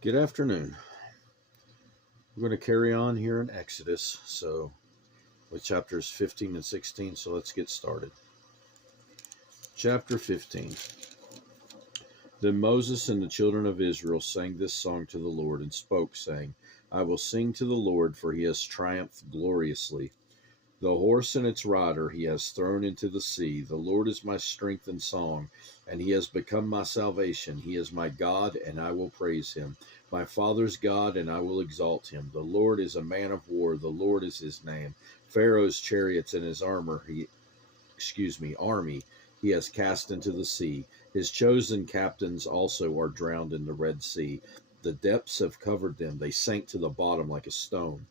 Good afternoon. We're going to carry on here in Exodus, with chapters 15 and 16. So let's get started. Chapter 15. Then Moses and the children of Israel sang this song to the Lord and spoke, saying, I will sing to the Lord, for he has triumphed gloriously. The horse and its rider he has thrown into the sea. The Lord is my strength and song, and he has become my salvation. He is my God, and I will praise him. My father's God, and I will exalt him. The Lord is a man of war. The Lord is his name. Pharaoh's chariots and his army he has cast into the sea. His chosen captains also are drowned in the Red Sea. The depths have covered them. They sank to the bottom like a stone.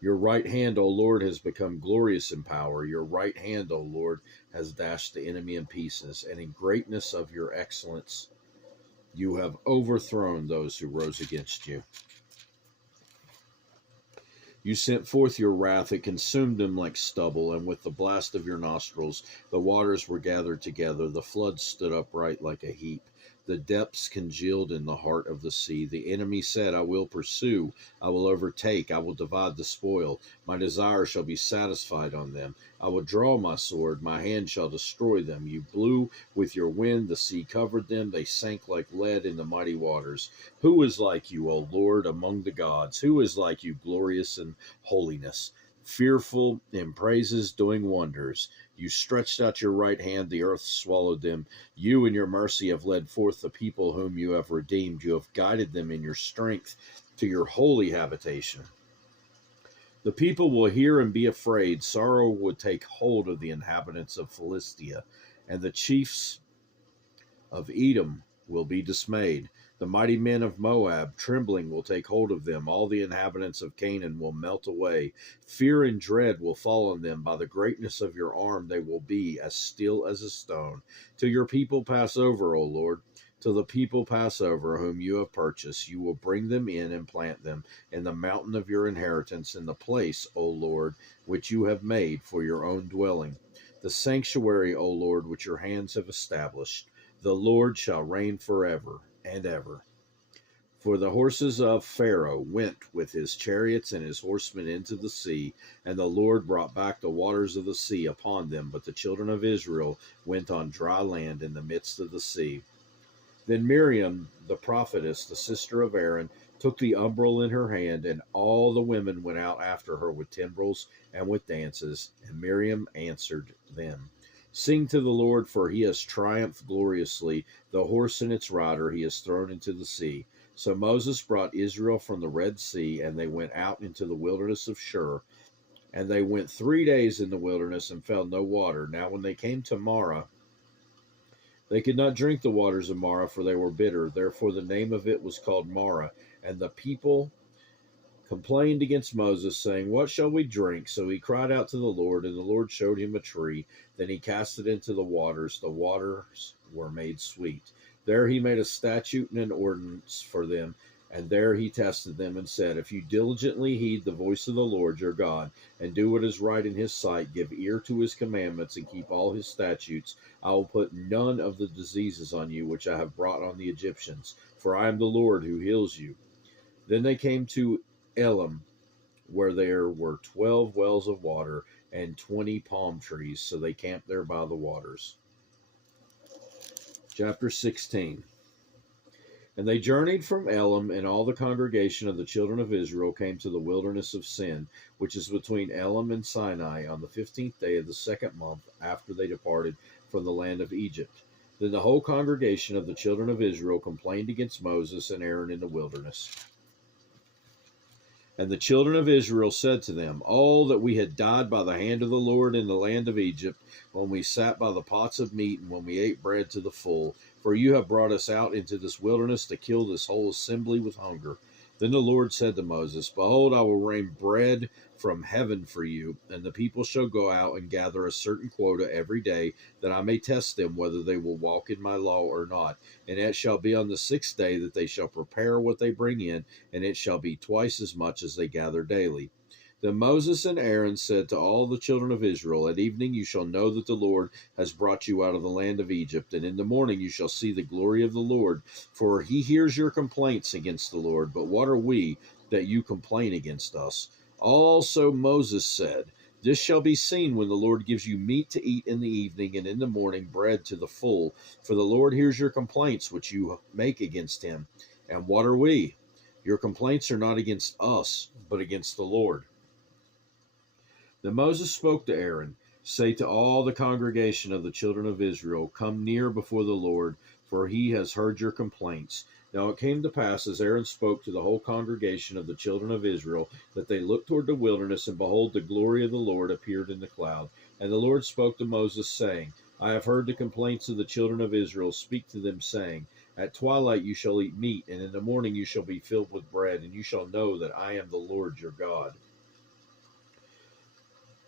Your right hand, O Lord, has become glorious in power. Your right hand, O Lord, has dashed the enemy in pieces, and in greatness of your excellence you have overthrown those who rose against you. You sent forth your wrath, it consumed them like stubble, and with the blast of your nostrils the waters were gathered together. The floods stood upright like a heap. The depths congealed in the heart of the sea. The enemy said, I will pursue, I will overtake, I will divide the spoil. My desire shall be satisfied on them. I will draw my sword, my hand shall destroy them. You blew with your wind, the sea covered them. They sank like lead in the mighty waters. Who is like you, O Lord, among the gods? Who is like you, glorious in holiness, fearful in praises, doing wonders? You stretched out your right hand, the earth swallowed them. You in your mercy have led forth the people whom you have redeemed. You have guided them in your strength to your holy habitation. The people will hear and be afraid. Sorrow will take hold of the inhabitants of Philistia, and the chiefs of Edom will be dismayed. The mighty men of Moab, trembling, will take hold of them. All the inhabitants of Canaan will melt away. Fear and dread will fall on them. By the greatness of your arm they will be as still as a stone. Till your people pass over, O Lord, till the people pass over whom you have purchased. You will bring them in and plant them in the mountain of your inheritance, in the place, O Lord, which you have made for your own dwelling. The sanctuary, O Lord, which your hands have established. The Lord shall reign forever and ever. For the horses of Pharaoh went with his chariots and his horsemen into the sea, and the Lord brought back the waters of the sea upon them. But the children of Israel went on dry land in the midst of the sea. Then Miriam, the prophetess, the sister of Aaron, took the umbril in her hand, and all the women went out after her with timbrels and with dances. And Miriam answered them, Sing to the Lord, for he has triumphed gloriously. The horse and its rider he has thrown into the sea. So Moses brought Israel from the Red Sea, and they went out into the wilderness of Shur. And they went 3 days in the wilderness and found no water. Now when they came to Marah, they could not drink the waters of Marah, for they were bitter. Therefore the name of it was called Marah. And the people complained against Moses, saying, What shall we drink? So he cried out to the Lord, and the Lord showed him a tree. Then he cast it into the waters. The waters were made sweet. There he made a statute and an ordinance for them, and there he tested them and said, If you diligently heed the voice of the Lord your God, and do what is right in his sight, give ear to his commandments, and keep all his statutes, I will put none of the diseases on you which I have brought on the Egyptians, for I am the Lord who heals you. Then they came to Elim, where there were 12 wells of water and 20 palm trees, so they camped there by the waters. Chapter 16. And they journeyed from Elim, and all the congregation of the children of Israel came to the wilderness of Sin, which is between Elim and Sinai, on the 15th day of the second month after they departed from the land of Egypt. Then the whole congregation of the children of Israel complained against Moses and Aaron in the wilderness. And the children of Israel said to them, Oh, that we had died by the hand of the Lord in the land of Egypt, when we sat by the pots of meat, and when we ate bread to the full. For you have brought us out into this wilderness to kill this whole assembly with hunger. Then the Lord said to Moses, Behold, I will rain bread from heaven for you, and the people shall go out and gather a certain quota every day, that I may test them whether they will walk in my law or not. And it shall be on the 6th day that they shall prepare what they bring in, and it shall be twice as much as they gather daily. Then Moses and Aaron said to all the children of Israel, At evening you shall know that the Lord has brought you out of the land of Egypt, and in the morning you shall see the glory of the Lord, for he hears your complaints against the Lord. But what are we that you complain against us? Also Moses said, This shall be seen when the Lord gives you meat to eat in the evening, and in the morning bread to the full. For the Lord hears your complaints which you make against him. And what are we? Your complaints are not against us, but against the Lord. Then Moses spoke to Aaron, Say to all the congregation of the children of Israel, Come near before the Lord, for he has heard your complaints. Now it came to pass, as Aaron spoke to the whole congregation of the children of Israel, that they looked toward the wilderness, and behold, the glory of the Lord appeared in the cloud. And the Lord spoke to Moses, saying, I have heard the complaints of the children of Israel. Speak to them, saying, At twilight you shall eat meat, and in the morning you shall be filled with bread, and you shall know that I am the Lord your God.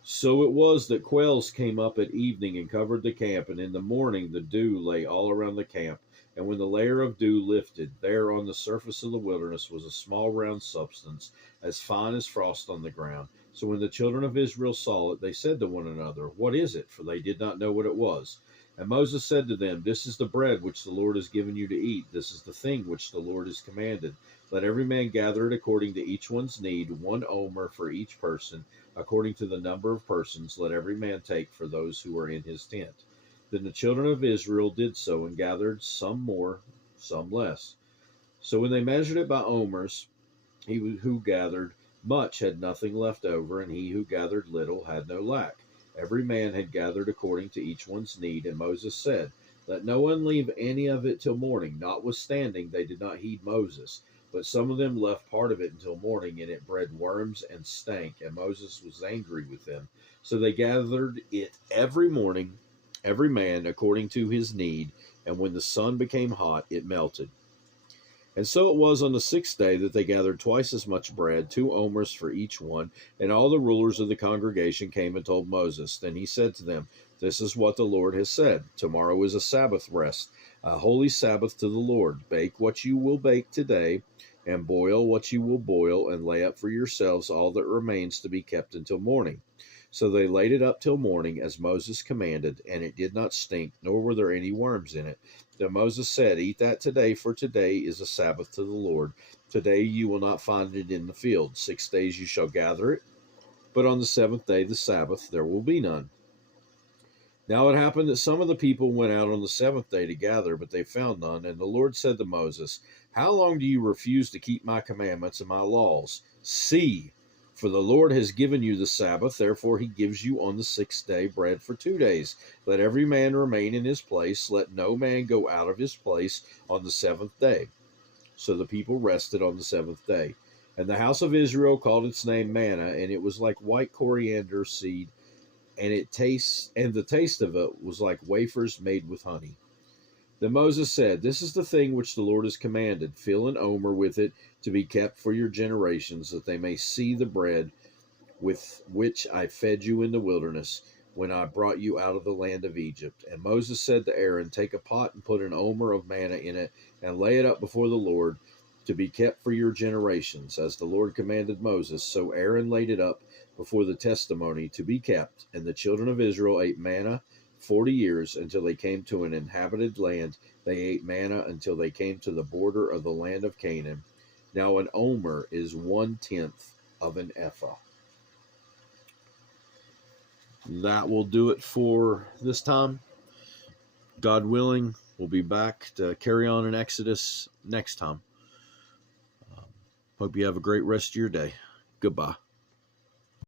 So it was that quails came up at evening and covered the camp, and in the morning the dew lay all around the camp. And when the layer of dew lifted, there on the surface of the wilderness was a small round substance, as fine as frost on the ground. So when the children of Israel saw it, they said to one another, What is it? For they did not know what it was. And Moses said to them, This is the bread which the Lord has given you to eat. This is the thing which the Lord has commanded. Let every man gather it according to each one's need, 1 omer for each person. According to the number of persons, let every man take for those who are in his tent. Then the children of Israel did so, and gathered some more, some less. So when they measured it by omers, he who gathered much had nothing left over, and he who gathered little had no lack. Every man had gathered according to each one's need, and Moses said, Let no one leave any of it till morning. Notwithstanding, they did not heed Moses. But some of them left part of it until morning, and it bred worms and stank, and Moses was angry with them. So they gathered it every morning, every man according to his need, and when the sun became hot, it melted. And so it was on the 6th day that they gathered twice as much bread, 2 omers for each one, and all the rulers of the congregation came and told Moses. Then he said to them, This is what the Lord has said. Tomorrow is a Sabbath rest, a holy Sabbath to the Lord. Bake what you will bake today, and boil what you will boil, and lay up for yourselves all that remains to be kept until morning. So they laid it up till morning, as Moses commanded, and it did not stink, nor were there any worms in it. Then Moses said, Eat that today, for today is a Sabbath to the Lord. Today you will not find it in the field. 6 days you shall gather it, but on the 7th day, the Sabbath, there will be none. Now it happened that some of the people went out on the 7th day to gather, but they found none. And the Lord said to Moses, How long do you refuse to keep my commandments and my laws? See, for the Lord has given you the Sabbath, therefore he gives you on the 6th day bread for 2 days. Let every man remain in his place. Let no man go out of his place on the 7th day. So the people rested on the 7th day. And the house of Israel called its name manna, and it was like white coriander seed, and the taste of it was like wafers made with honey. Then Moses said, This is the thing which the Lord has commanded. Fill an omer with it to be kept for your generations, that they may see the bread with which I fed you in the wilderness, when I brought you out of the land of Egypt. And Moses said to Aaron, Take a pot and put an omer of manna in it, and lay it up before the Lord, to be kept for your generations, as the Lord commanded Moses. So Aaron laid it up before the testimony to be kept. And the children of Israel ate manna 40 years, until they came to an inhabited land. They ate manna until they came to the border of the land of Canaan. Now an omer is 1/10 of an ephah. That will do it for this time. God willing, we'll be back to carry on in Exodus next time. Hope you have a great rest of your day. Goodbye.